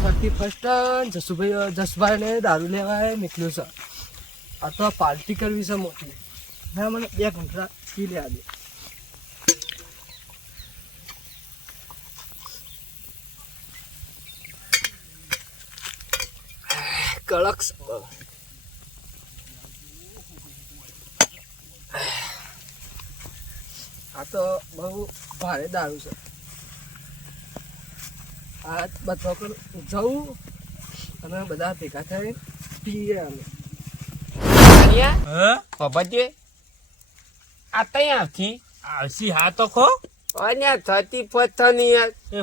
31 જસભાઈને દારૂ લેવા નીકળ્યો છે. આ તો પાર્ટી કરવી છે મોટી. હા, મને 2 ઘંટા પી લે આજે. કડક છે. આ તો બહુ ભારે દારૂ છે. આ બધા પર જવું અને બધા ભેગા થઈ પીએ અમે. આવશી હા તો ખો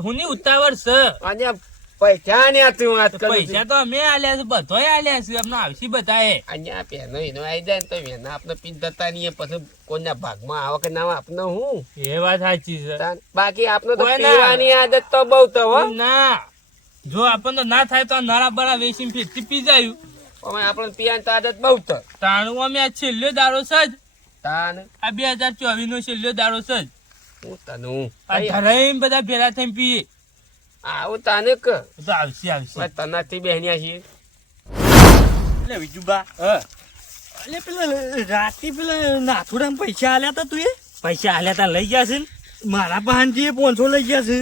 હું ઉતાવળ છે. પૈસા તો અમે આલ્યા છે, બધો આલ્યા છે. અમને આવશી બધા કોઈના ભાગમાં આવે કે ના આપને હું એ વાત સાચી છે. બાકી આપને તો પીવાની આદત તો બહુ તો હો. ના જો આપણને ના થાય તો નારા બરા વેચીને ફેરથી પી જાય. આપણે પીવાની તો આદત બહુ તો તાણું અમે આ છેલ્લો દારો છે જ. તાન આ 2024 નો છેલ્લો દારો છે જ. હું તને આ ધરાઈને બધા ભેરા થઈને પીએ. આવું તાને કે તો આવશે તનાથી બેહન્યા છીએ. એટલે વિજુબા એટલે પેલા રાતે પેલા નાથુરામ પૈસા આલ્યા તા તું? પૈસા હાલ્યા તા લઈ ગયા છે ને. મારા પાસેથી 500 લઈ ગયા છે.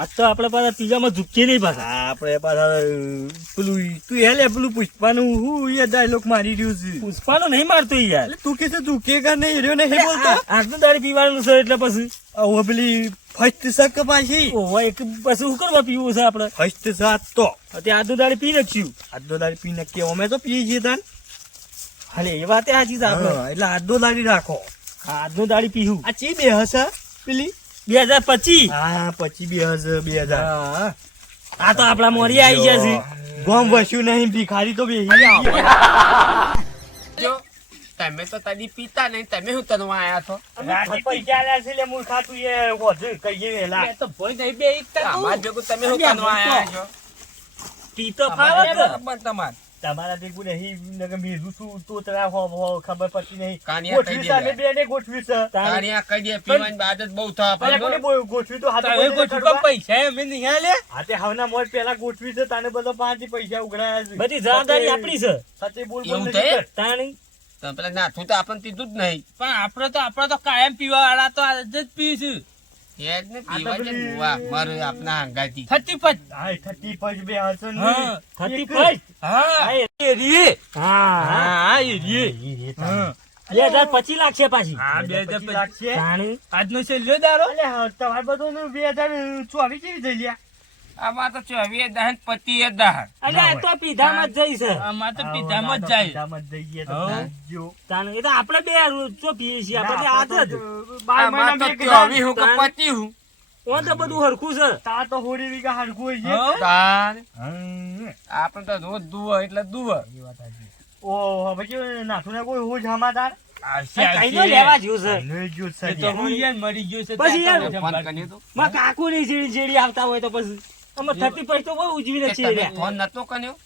આજ તો આપડે પાછા ત્રીજામાં ઝૂકીએ નહીં પાછા. આપણે પાછા પેલું તું હેલે પેલું પુષ્પાનું હું એ ડાયલોગ મારી રહ્યું છે. પુષ્પાનો નહીં મારતો યાર. એટલે તું કે છે તું કે નહીં રહ્યો નહીં બોલતો. આગનું દાડી પીવાનું છે એટલે પછી હવે પેલી ફર્સ્ટ શક પાછી ઓવા એક પછી શું કરવા પીવું છે આપડે? ફર્સ્ટ સાત તો અત્યારે આજનું દાડી પી નાખ્યું. આજનો દાડી પી નક્કી અમે તો પીએ છીએ તાન. હાલે એ વાત સાચી છે આપડે. એટલે આજનો દાડી રાખો. આજનું દાડી પીવું. આ ચી બે હશે પેલી 2025. હા પછી 2000. આ તો આપડા મોરી આવી ગયા છે. ગોમ વસ્યું નહીં ભિખારી તો બે. જો તમે તો તદી પીતા નહીં, તમે શું તનવા આયા છો? પૈસા આલ્યા છે એટલે મૂર્ખા તું એ વધુ કહીએ વેલા. તો ભોય નહીં બે એક અમાર ભેગું તમે શું તનવા આયા છો? પી તો ફાવે કે? બરાબર તમાર તમારા ભેગું નહીં મેરું શું તો તરા ખબર પડતી નહીં. કાનિયા કહી ગોઠવી દે. છે બેને ગોઠવી છે. કાનિયા કહી દે પીવાની આદત બહુ થવા અરે પડે. કોને ગોઠવી તો હાથે હવે કોઈ છૂપા પૈસા અમે નહીં આલ્યા. હાથે હવના મોજ પેલા ગોઠવી છે તાને બધો 5 પૈસા ઉઘરાયા છે. બધી જવાબદારી આપણી છે. સાચે બોલ એવું બોલ થાય? નહીં કર. તાણી તમે પેલા નાથું તો આપણને પીધું જ નહીં. પણ આપણે તો કાયમ પીવા વાળા તો આજ જ પીશું. એ જ ને પીવા જ ને. વાહ, મારું આપના હંગાતી 35. હા 35 બે હશે ને. હા 35. હા એ રીએ. હા એ રીએ. 2025 લાગશે પાછી. હા 2025 લાગશે. તાણી આજનો છેલ્લો દારો. અલે હા તમાર બધું 2024 કેવી થઈ લ્યા? આમાં તો 24 દહન 25 દહન. એટલે આ તો પીધામાં જ જઈ છે. આમાં તો પીધામાં જ જાય. પીધામાં જ જઈએ તો હા. જો. તાણી એ તો આપણે બે જો પીએ છીએ. આપણે આજ જ. આમાં તો 24 હું કે 25 હું. ઓન તો બધું હરખું છે. તા તો હોડી વીઘા હરખું હોય છે. હા. તાન હમ. આપણે તો રોજ દુવો એટલે દુવો. ઓ હવે કે નાથું ને કોઈ હું જમાદાર કઈનો લેવા જ્યું છે. નહીં જો એ તો હું યાર મરી ગયો છે. પછી ત્યાં યાર તો ફોન કર્યો તો. માં કાકુ ની જેડી આવતા હોય તો પછી અમે 35 તો બહુ ઉજવીને છીએ તમે લ્યા. ફોન નતો કર્યો?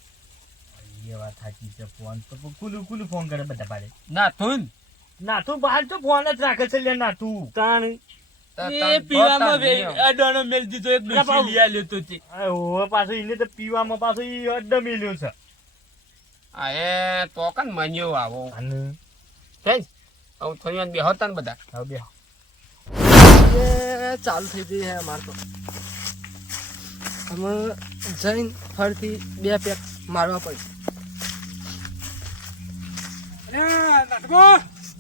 એ વાત સાચી છે. ફોન તો કુલું ફોન કરે બધા પાડે. નાથું નાથું બહાર તો ફોન જ રાખે છે લે નાથું. તાણી ને એ પીવામાં અડાણો મેલ દીધો એક ડોસી લઈ આલ્યો તો તે. હવે પાછું એને તો પીવામાં પાછું ઈ અડ્ડો મેલ્યો છે. આ એ તો કન મન્યો આવો. અને થઈ હું થોડી વાર બેહોતા ને બધા. હવે બે એ ચાલુ થઈ ગઈ છે અમારે તો. અમે જઈને ફરતી 2 પેક મારવા પડી.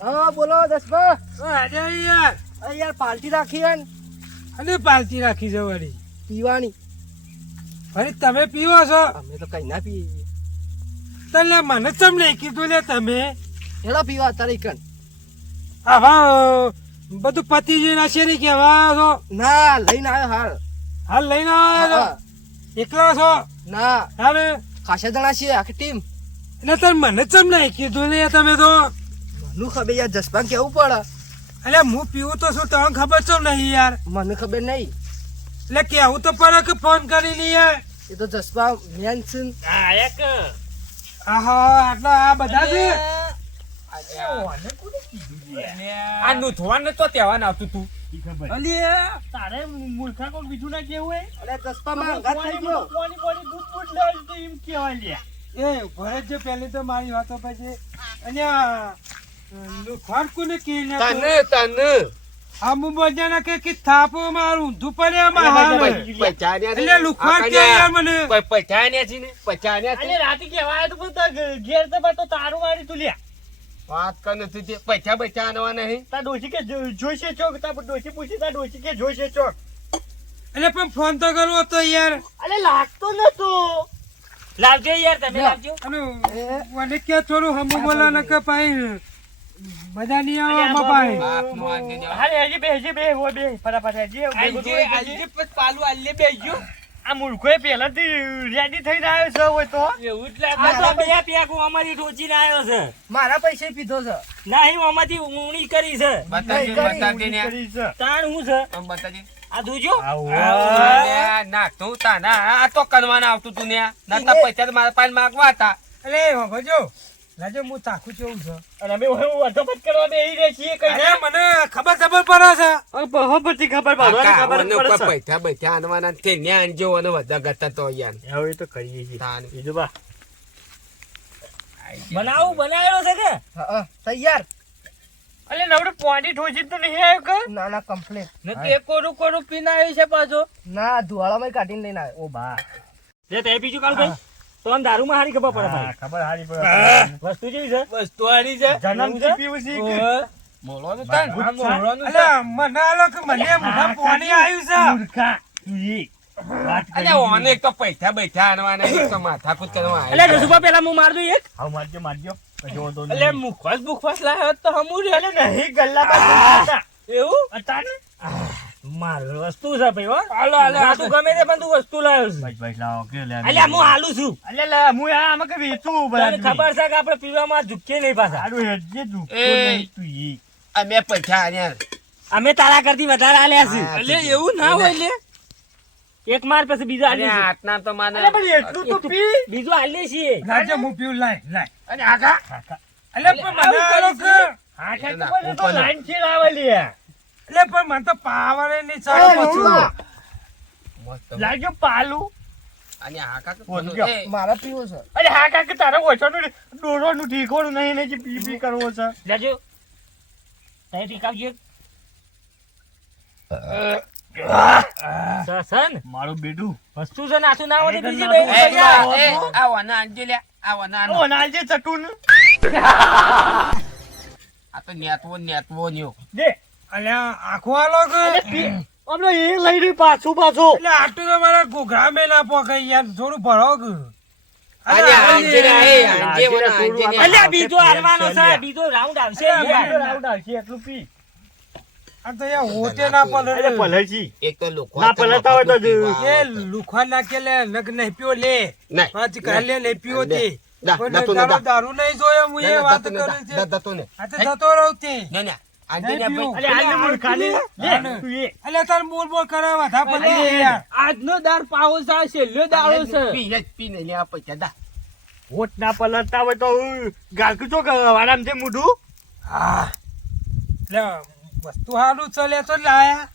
હા બોલો દસભા. યાર પાર્ટી રાખી હે ને અને પાલતી રાખી છે વળી. પીવાની. અરે તમે પીવો છો? અમે તો કઈ ના પીએ છીએ. તને મને ચમ નહીં કીધું લે તમે? હેલો પીવા અત્યારે કન. આવા બધું પતિ ના શેરી કેવા છો? ના લઈને આવ્યો હાલ. હાલ લઈને આવ્યો હા. એકલા છો? ના હવે ખાસા જણા છીએ આખી ટીમ. એટલે તમે મને ચમ નહીં કીધું લે તમે તો? મને ખબર યાર જસપાન કેવું પડે. એટલે હું પીવું તો શું તમને ખબર ચમ નહીં યાર? મને ખબર નહીં. એટલે કેવું તો પડે કે ફોન કરીને યાર. એ તો જસપા મેન છે ને. આહા આટલા આ બધા છે. આ નુથવાને તો તહેવાર આવતું તું. અલી તારે મૂર્ખા કોઈ બીજું ના કેવું હોય? અરે જસપા માં અંગાત થઈ ગયો. પાણી દૂધ તો એમ કેવાય લ્યા. એ ભરત જે પહેલી તો મારી વાતો પછી અને આ, લુખવાડ કોને કહી નાખ્યો? તને આમુ બજાના કે થાપો મારું ઊંધું પડે મારું. પચાન્યા એટલે લુખવાડ કે યાર મને પચાન્યા છે ને પચાન્યા અલે રાતે કહેવાય તો પણ તાર ઘેર તો પણ તો તારું વાળી તું લ્યા. વાત કર નથી તે પૈસા બચા આનવા નહીં તાર ડોશી કે જોઈશે ચોક, તાર ડોશી પૂછી તાર ડોશી કે જોઈશે ચોક. એટલે પણ ફોન તો કરવો તો યાર. અલે લાગતો નતો. લાવજો યાર, તમે લાવજો. અને મને કે થોડું હમુ બોલા ન કે ભાઈ બધા નહીં આવે આમાં ભાઈ. બાપનું આજે ને હાલે હજી બે હોય બે ફટાફટ હજી પાલું આલે બેજો આ મૂર્ખોએ પહેલાથી રેડી થઈને આવ્યો છે હોય તો એવું જ આ તો બે પેકો અમારી ટોચીને આવ્યો છે. મારા પૈસે પીધો છે. નહીં આમાંથી ઊંઘણી કરી છે. બતાજી ને કરી છે. તાણ હું છે બતાજી આ જોજો. નાખતું તાના આ તો કરવાના આવતું તું ને નતા પૈસા તો મારા પાસે માંગવા હતા એટલે ભજો લાજો હું તાકું કેવું છે. અને અમે અધપત કરવા બેહી રહ્યા છીએ કઈ અરે મને ખબર પડે છે. બહુ બધી ખબર પડે ખબર પડે પૈસા બૈસા આનવાના તે ન્યાન જેવો અને બધા ગતા તો યાર હવે તો કરીએ છીએ તાન બીજું બા બનાવ્યો છે કે હા તૈયાર. અલે નવડે પોણી ઠોચી તો નહીં આવ્યો કે ના ના કમ્પ્લીટ. નથી એક કોરું પીને આવ્યો છે પાછો. ના ધુવાળામાં કાઢીને લઈને આવ્યો. ઓ બા લે તે બીજું કાલ ભાઈ તો આમ દારૂમાં હારી ખબર પડે ભાઈ. ખબર હારી પડે. વસ્તુ જેવી છે, વસ્તુ આની છે જન્મથી પીવું છે. મોળવાનું તાન એટલે મને આલો કે મને મોઢા પાણી આવ્યું છે. મૂર્ખા તું ઈ વાત કરી. અલ્યા ઓને તો પૈસા બૈસા આનવાના એક તો માથાકૂટ કરવા અલે આવ્યા રસુભા પેલા હું માર દઉં એક. હા મારજો કશો વાંધો નહીં. અલે મુખવાસ લાવ્યો તો હમું રે. અલે નહીં ગલ્લામાં હતા એવું અતાને માર વસ્તુ છે ભાઈ હો. હાલો તું ગમે તે પણ તું વસ્તુ લાવ્યો છે. ભાઈ લાવો કે લે. અલે હું હાલું છું. અલે લે હું આ આમાં કે વેચું તને ખબર છે કે આપણે પીવામાં ઝુકે નહીં પાછા. હારું હેડજે ઝુકો નહીં તું ઈ. અમે પૈસા આન્યા અમે તારા કરતી વધારે આલ્યા છે. અલે એવું ના હોય લે. એક માર પછી બીજો આલ્યો છે. આટના તો માને અલે પણ એટલું તો પી. બીજો આલ્યો છે. લાજો હું પીવું લાય. અને આગા એટલે પણ મને આલો કે હા ખાતું તો લાઈન છે લાવેલી. એટલે પણ મને તો પાવર ની ચાલો પછી. મસ્ત લાગ્યો પાલું. અને આકા કે બોલ કોનો- ગયો. એ, મારા પીવો છે. અરે હા કાકા તારા ઓછાનું ડોરોનું ઠીકોનું નહીં ને જે પી કરવો છે. લેજો તઈ ઠીકાવજો. સસન મારું બેડું વસ્તુ છે નાથું ના હોય બીજી બે આ વાના આંજે લે આ વાના આનો. નાલજે ચટુન આ તો નેતવો ન્યો દે. અલ્યા આખો આલો કે અમને એ લઈ રહી પાછું એટલે આટલું તો મારા ઘોઘરા મેં ના પોકાય યાર થોડું ભરો કે અને આંજે રે એ આંજે વાના આંજે ને અલ્યા બીજો હારવાનો છે બીજો રાઉન્ડ આવશે રાઉન્ડ આવશે એટલું પી. આ તો યાર હોતે ના પડે પલજી એક તો લોકો ના પલળતા હોય તો એ લુખવા નાખે લે નગ નહીં પીવો લે નહીં. પાછી કાલે નહીં પીવો તે દા, કોઈ દા તો તારો દા. દારૂ નહીં જોયો હું એ વાત કરું છે દતો ને આ તો જતો રહું તે ના ના આંજે ને નહીં પીવું. અલે આલે મૂર્ખાને લે તું એ એટલે તાર બોલ કરે વધા પડે યાર આજનો દાર પાવો છે છેલ્લો દાડો છે. પી ને લે આ પૈસા દા હોટ ના પલળતા હોય તો ગાલકું તો વાડામ છે મોઢું. હા એટલે વસ્તુ સારું ચાલે તો લાયા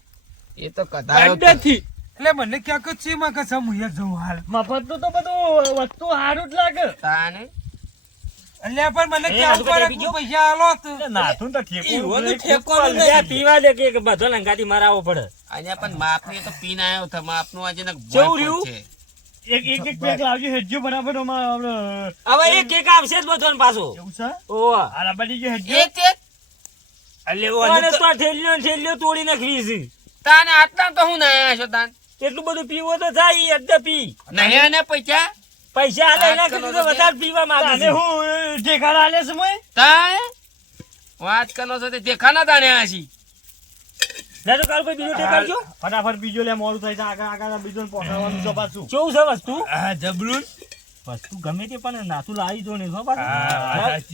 એ તો કદાયો અંડેથી એટલે મને ક્યાંક છે માં કે હું એ જઉં હાલ મફતનું તો બધું વસ્તુ સારું જ લાગે. તાને એટલે પણ મને એ ક્યાં હાથું ઉપર બીજો? પૈસા આલો તો નાથું તો ઈવોનું ઠેકોનું નહીં. પીવા દે કે બધો લંગાથી મારાવો પડે. અહીંયા પણ માપની તો પીને આવ્યો તો માપનું આજે ને કેવું રહ્યું? છે એક પેક લાવજો હેડજો બરાબર હવે એક કેક આવશે જ બધો પાછો એવું છે. ઓવા આ બની ગયો હેડજો. એક એક અને તો ઠેલ્યો તોડી નાખવી છે તાને આટલા તો હું ના છો તાન એટલું બધું પીવો તો થાય અડધા પી નહીં આને પૈસા પૈસા આલે એના કરતા તો વધારે પીવા માંગે તાને છે હું ઠેકાણા આલે છે મોય. તાય વાત કરો છો તે દેખાના તાણે આશી લે તો કાલ કોઈ બીજો ટેકાવજો ફટાફટ બીજો લે મોડું થાય છે આગળ બીજો પહોંચાડવાનું છે પાછું. કેવું છે વસ્તુ જબલું વસ્તુ ગમે તે પણ નાતું લાવી દો ને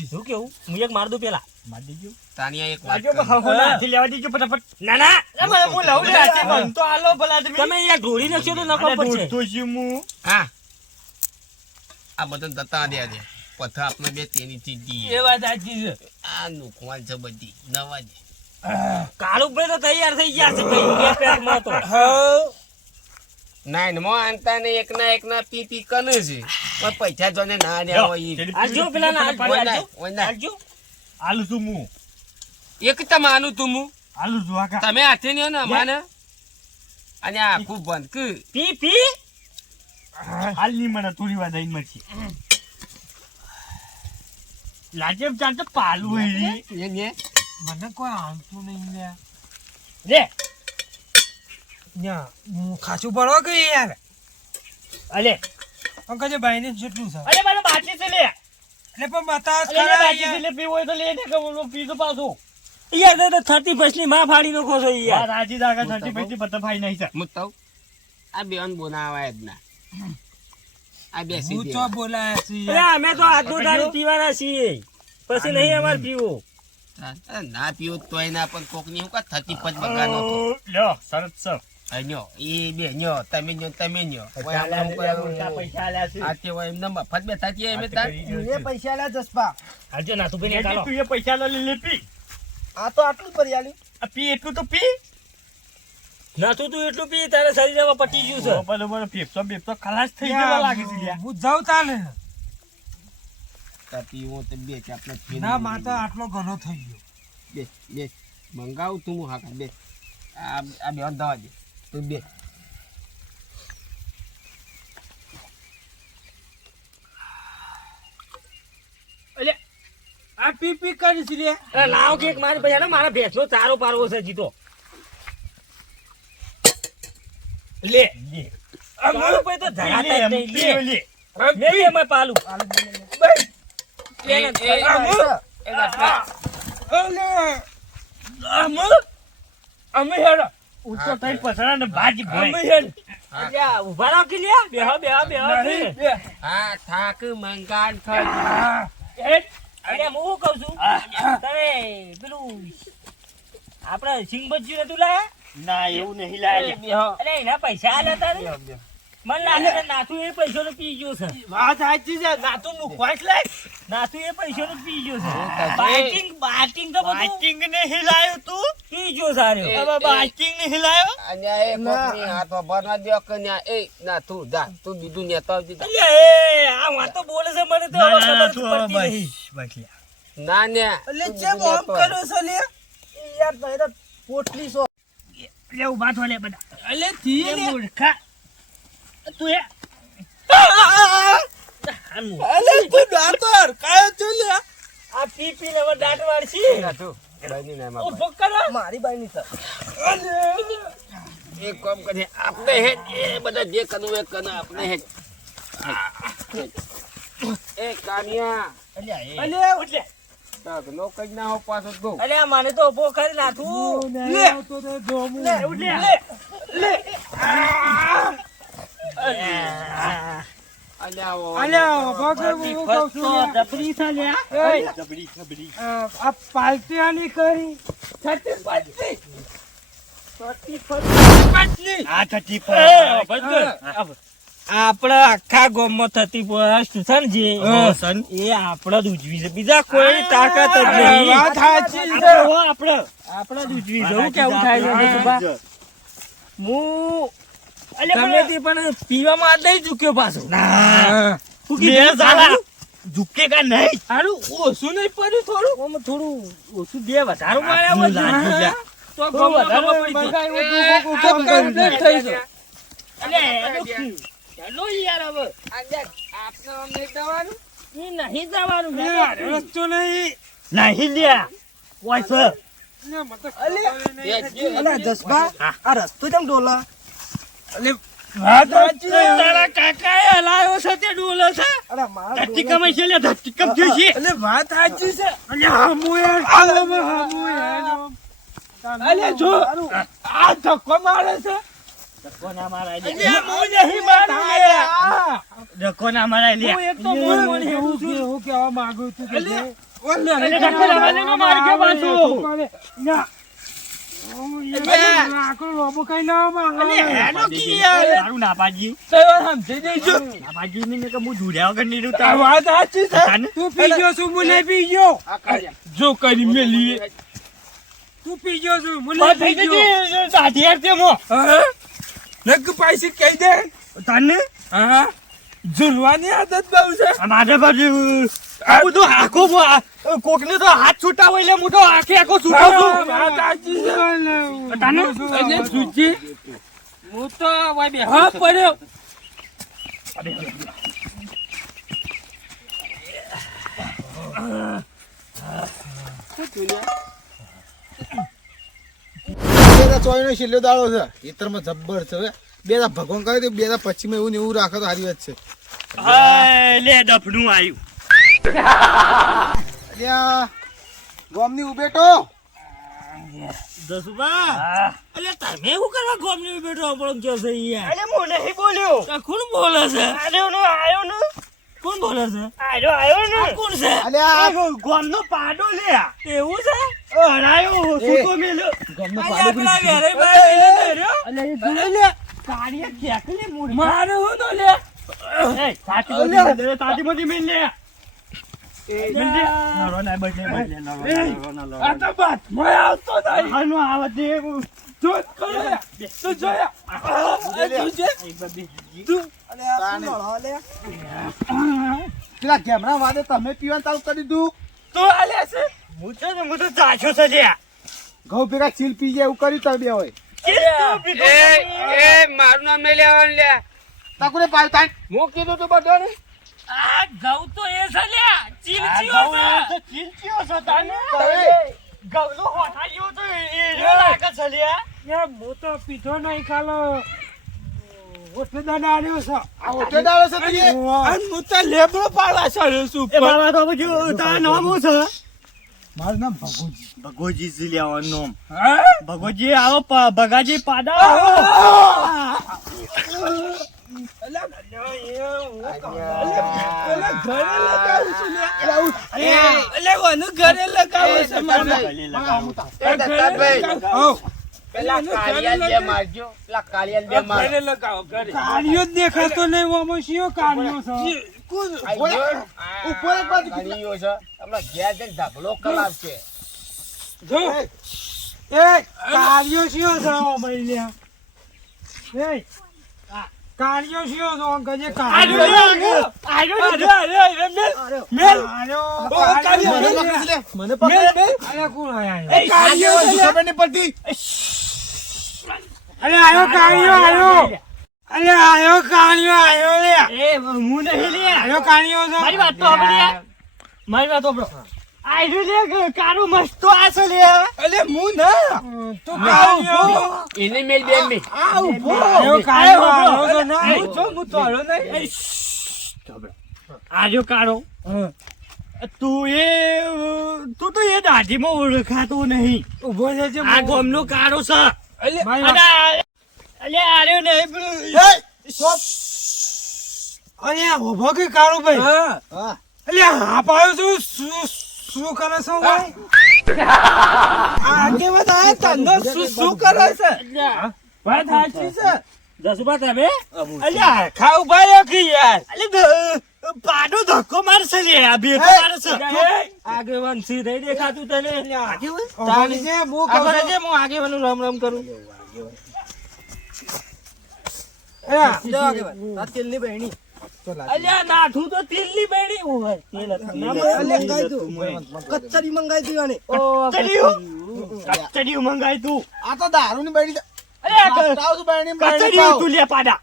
શું કેવું હું એક માર દઉં પેલા માર દેજો. તાનિયા એક વાત લાવજો, કરું. હો, નાથી લેવા દેજો ફટાફટ. ના ના હું લઉં લે, આજે મન તો આલો ભલા તમે. તમે યાર ઢોળી નાખશો તો નફો અરે પડશે દોઢસો છું હું. હા આ બધું દતા દે દે પથા આપણે બે તેની ચીજી એ વાત સાચી છે આ નુકવાન છે બધી નવા જ કાળુભાઈ તો તૈયાર થઈ ગયા છે ભાઈ બે પેકમાં તો નાઈનમાં આનતા ને એકના પી પી કને છે પણ પૈસા જોને ના લ્યા હોય ઈ. આલજો પેલા ના ઓય ના, ઓય ના. આલજો આલુ છું હું એક તમારું તું હું આલુ છું આકા તમે હાથે નહીં હો ને અમાને અને આખું બંધ કે પી પી હાલ ની મને થોડી વાર દઈ મરશે લાજે ચાલતો પાલું હોય એને મને કોઈ આવતું નહીં લ્યા. લે ન્યા, હું ખાસું પડો કે યાર અલે અંકલ ભાઈ ને જેટલું છે અલે મને બાકી છે લે એટલે પણ બતાવ અલે લે બાકી છે લે પીવો હોય તો લે ને કે હું પીતો પાછું યાર તો 30 ની માં ફાડી નાખો છો યાર રાજી દાગા 30 બતા ભાઈ નહીં છે મુતાવ આ બેન બોનાવાય જ ના આ બેસી હું દે ચો બોલાયા છે અરે અમે તો આજનો દારૂ પીવાના છીએ પછી નહીં અમાર પીવો ના પીવો તોય ના પણ કોક ની હું કા 35 બગાનો લ્યો સરસ સર અન્યો ઈ બે ન્યો તમે ન્યો પૈસા આલ્યા છે આ તે હોય એમને મફત બેઠા છીએ એમ તાર પૈસા લ્યા જસપા આજે ના તું બેને ચાલો તું એ પૈસા લે પી આ તો આટલું કરી આલ્યું આ પી એટલું તો પી ના તું એટલું પી તારે શરીરમાં પટી ગયું છે પેલો મને પેપસો ખલાસ થઈ ગયો લાગે છે લ્યા હું જાઉં તાને તા પીવો તો બે ચાપલા ફેરી ના માતા આટલો ઘણો થઈ ગયો બે મંગાવું તું હું હાકા બે આ બે દવા દે તું બે એટલે આ પી પી કરી છે લે અરે લાવ કે મારી પૈસા મારા ભેંસનો ચારો પારવો છે જીતો લે ચારો પૈ તો ધરાતા જ નહીં લે મેં એમાં પાલું અમે હેડો ઉતો થઈ પસરા ને ભાજી ભોય ઉભા રહો કે લે બેહો હા થાક મંગાન થઈ અરે હું કહું છું તમે પેલું આપડે સિંગ બચ્યું નતું લાયા ના એવું નહીં લાગે અરે એના પૈસા આલે તારે મને લાગે છે નાથું એ પૈસા નો પી ગયો છે વાત સાચી છે નાતું મુખવાસ લાય નાથું એ પૈસા નો પી ગયો છે બાટિંગ તો બધું બાઇટિંગ ને હિલાયો તું પી ગયો સારો હવે બાઇટિંગ ને હિલાયો અન્યા એ કોકની હાથમાં બરવા દે કન્યા એ ના તું જા તું દીધું ને તો દીધા અલે એ આ વાત તો બોલે છે મને તો ખબર પડતી નહીં. ના ને એટલે જે બોમ્બ કર્યો છે લે એ યાર તો એ તો પોટલી સો લે ઉભા થો લે બધા એટલે થી એ લે મૂર્ખા તું એ અલે તું દાતર કાય છે લે આ પી પી ને હવે દાંત વાળશી ના તું બાઈની ના માં ઉભો કરો મારી બાઈની છે એક કામ કરે આપણે હે એ બધા જે કરવું એ કરે આપણે હે એ કાનિયા અલે ઉઠ તાક નો કઈ ના હો પાછો ગો અલે આ મને તો ઉભો કરી નાથું લે તો તે જોમું અલ્યા અલ્યા ભગર હું કહું છું લે. જબરી છે લે એય, જબડી આ પાલટીયાની કરી આ થતી આપડે આખા ગામમાં થતી પોસ્ટ છે ને જે એ આપડે જ ઉજવી છે બીજા કોઈ તાકાત જ નહીં વાત સાચી છે. આપડે જ ઉજવી છે હું કેવું થાય છે સુભા? હું ગમે તે પણ પીવામાં જ નહીં ચૂક્યો પાછો શું કીધું? ઝુકેગા નહીં સારું ઓછું નહીં પડ્યું થોડું ઓછું બે વધારો માર્યા બધું. તો ગમ વધારો પડી ગયો. થઈ ગયો. ચાલો યાર હવે આપને અમને દવાનું એ નહીં જવાનું યાર, રસ્તો નહીં. નહીં લ્યા વાય સર લે, મને તો ખબર નહીં. અલે જસપા આ રસ્તો કેમ ડોલા તારા કાકાએ હલાયો છે તે ડોલો છે અરે મારા ધરતી કમાઈ છે લે ધરતી કમ થયું છે અલે વાત સાચી છે અલે હામું યાર, હામું યાર. અલે જો આ ધક્કો મારે છે કોના મારા અલે હું નહીં મારું લે ડકો ના મારા લે હું એક તો મોણ મોણ એવું હેવું છું હું કહેવા માંગુ છું કે અલે, જે- ઓલે અલે ધક્કો લાવવાનો નો માર કે પાછો ના. હું યાર, લાકડું રોબો કઈ ના માંગે. હેનો કી યાર તારું ના પાજી તો સમજી દેજો ના પાજી ને કે હું ધુડ્યા વગર નહીં આ રૂતા વાત સાચી છે તું પી ગયો છું, હું નહીં પી ગયો. આ કાઢ્યા જો કરી મેલી તું પી ગયો છું, હું નહીં પી ગયો. દાઢિયાર તે મો હા નક પાછી કહી દે તને હા ઝૂલવાની આદત બહુ છે મારે બાજુ આ બધું આખો કોકને તો હાથ છૂટા હોય એટલે હું તો આખો છૂટો છું વાત સાચી છે તને એટલે સૂચી હું તો વાય બે હા પડ્યો ચોવીનો છેલ્લો દાડો છે ખેતરમાં જબ્બર છે હવે બે ભગવાન કરે બે પશ્ચિમ એવું ને એવું રાખે તો સારી વાત છે લે ડફનું આવ્યું અલ્યા ગોમની ઉભેટો દસુબા અલે તમે શું કરવા ગોમની બેઠો આપણો કે છે યાર અલે હું નહીં બોલ્યો કોણ બોલે છે આયો ને કોણ બોલે છે આયો ને કોણ છે અલ્યા ગોમનો પાડો લે એવું છે હરાયો સુતો મેલ્યો ગોમનો પાડો પાડો ઘરે બાર અલે એ જોઈ લે કાળીએ ખેકલી મૂળ મારે હું તો લે એ તાતી બધી મિલ લે આ તો બાત મેં આવતો નહીં જોત કરે તો જોયા પેલા કેમરા વાદે તમે પીવાનું ચાલુ કરી દીધું તો આલે છે હું તો ચાછો છે લે ઘઉં ભેગા ચીલ પી જાય એવું કર્યું તમે બે હોય એ મારું નામ નહીં લેવાનું લે તકુને પાય તાણ હું કીધું તું બધાને આ ઘઉં તો એ છે લે ચીલચીઓ છે ચીલચીઓ છે તાને ઘઉંનો હોઠાયો તો એ લાગે છે લે હું તો પીધો નહીં ખાલો ઓઠેદાર આવ્યો છે આ ઓટે દાડો છે તીએ અને હું તો લેબડો પાડવા ચાલ્યો છું એ બાબા તો બધું તારા નામ શું છે મારું નામ ભગુજી ભગોજી જી લેવાનું નામ હા ભગોજી આવો ભગાજી પાડા ઘરે લગાવું છે મારે પેલા કાળિયાને બે મારજો પેલા કાળિયાને બે માર ઘરે લગાવો ઘરે કાર્યો જ દેખાતો નહીં ઓમાં શિયો કાર્યો છે ઉપર એક બાજુ કાળિયો છે હમણાં ઘેર જઈને ઢગલો કરાવશે જો એ કાર્યો શિયો છે ઓમાં લ્યા એ કાર્યો શિયો છે ઓમ કજે કાર્યો મને પકડ અરે કોણ આયા એ કાર્યો ખબર નહીં પડતી અરે આયો કાર્યો લે એ હું નહીં લે આયો કાર્યો છે મારી વાત તો સાંભળ મારી વાત સાંભળો આયરો લે કારો મસ્તો આસો લે અલે હું ના તું કાર્યો એને મેલ બે મે આયો કાર્યો તો ના હું જો હું તો હાલો નહીં આજો કારો તું તો એ દાઢીમાં ઓળખાતો નહીં ઉભો છે જે આ ગોમનો કારો છે મારી અલે આર્યો નહીં પેલું અરે ઉભો કે કાળો ભાઈ હા અલે હા પાયો છું શું કરે છે ભાઈ આગે બતાય તંદો શું કરે છે વાત સાચી છે જસુબા તમે અલ્યા ખાવ ભાઈ કે યાર અલે પાડો ધક્કો મારશે લે આ બેટો મારશે આગેવાન સી રહી દેખાતું તને તાણી જે હું કહું છું હું આગેવાનું રામ રામ કરું અલ્યા નાઠું તો તેલની બેડી હોય કચરી મંગાઈ દીવાની કચડિયું મંગાય તું આ તો દારૂ ની બેડી અરે તાવ તો બેડી કચડિયું તું લે પાડા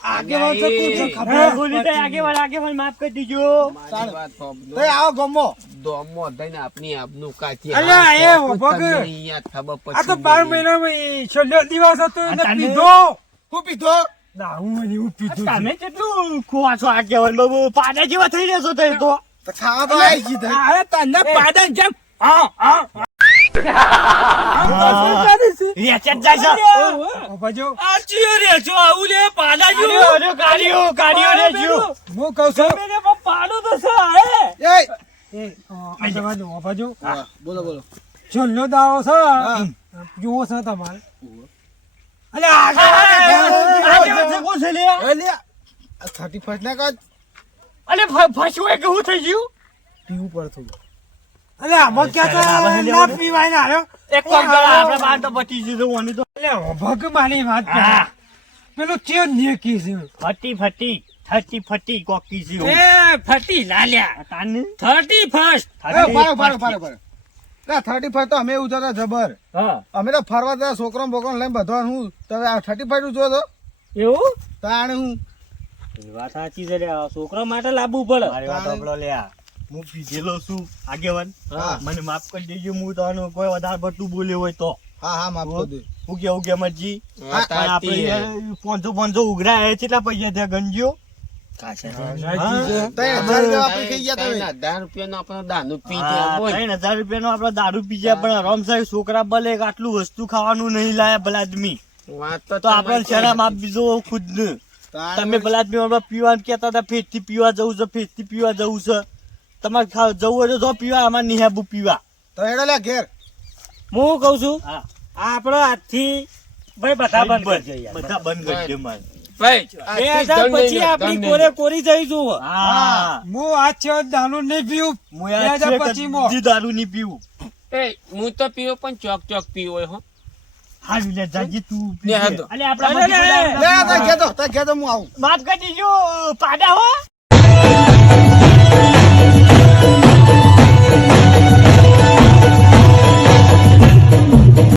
આગેવાન છે તું છે ખબર બોલી તો આગેવાન માફ કરી દીજો મારી વાત સાંભળો. તો આવો ગમો દોમો દઈને આપણી આપનું કાચી અલ્યા, એ ઉભો કર. તમને અહીંયા ખબર આ તો પછી 12 મહિનામાં છેલ્લો દિવસ હતો એને તને- પીધો હું પીધો દારૂ મને એવું પીધું છે. તમે કેટલું ખોવા છો આગેવાન બાબુ પાડા જેવા થઈ જશો તો એ તો તો ખાવા તો આવી ગઈ તઈ. અરે તને પાડા જેમ રેચેટ જાય છે ઉભા જો. આ ચિયો રેચો આવું લે પાડા જેવું કાઢ્યો રેચો હું કહું છું મેરે પર પાડો તો છે હે એ આ જવા દો, ઉભા જો. હા, બોલો બોલો છેલ્લો દાવો છે જુઓ છે તમારે અલ્યા આગેવાન છે કોણ છે લે અલ્યા 31 ના કાજ અલે ફસવું એ કેવું થઈ ગયું પીવું પડે થોડું અલે આમાં ક્યાં તો ના પીવાય ના આવ્યો એક કામ કરો આપણે બાર તો પતી જશે ઓની તો અલે ભગમાની વાત કરે. હા પેલું ચેન નેકી છે થર્ટી ફટી કોકી છે એ ફટી લાલ્યા તાને 31st ફારો ફારો ફારો ફારો 35 તો અમે એવું જતા જબર હા અમે તો ફરવા જતા છોકરો બોકરો લઈને બધા હું તમે આ 35 જો તો એવું તાણે હું એ વાત સાચી છે લે છોકરા માટે લાવવું પડે મારી વાત સાંભળો લે હું પીધેલો છું આગેવાન હા. મને માફ કરી દેજો હું તો કોઈ વધારે પડતું બોલ્યો હોય તો હા હા માફ કરી દે હું કેવું કે મરજી હા, પણ તાતી આપણે 500 ઉઘરા કેટલા પૈસા થયા ગંજો તઈ 1000 જેવા આપણે ખાઈ ગયા તમે 1000 રૂપિયાનો આપણો દારૂ પી હા, ગયા બોલ. 3000 રૂપિયાનો આપણે દારૂ પી ગયા પણ રમસાઈ છોકરા ભલે આટલું વસ્તુ ખાવાનું નહીં લાયા ભલા આદમી વાત તો આપણે શરમ આપી જો ખુદ ને તમે ભલા આદમી આપણે પીવાનું કહેતા હતા ફેરથી પીવા જવું છે ફેરથી પીવા જવું છે તમારે જવું હોય તો જો પીવા અમારે નિહાબુ પીવા તો હેડો લે ઘેર હું કઉ છું હા આપણો આજથી ભાઈ બધા બંધ કરજો યાર બધા બંધ કરી દે મારે ભાઈ 2000 પછી આપણી કોરે કોરી જઈશું હા હું આ છે દારૂ નહીં પીવું હું યાર 2025 છે માં. કદી દારૂ નહીં પીવું એ હું તો પીવો પણ ચોક પીવો હોય હો હાલ લે જાજી તું લે હાલ દો. અલે આપણા અરે, લે તા ઘેર તો હું આવું માફ કરી દીજો પાડા હો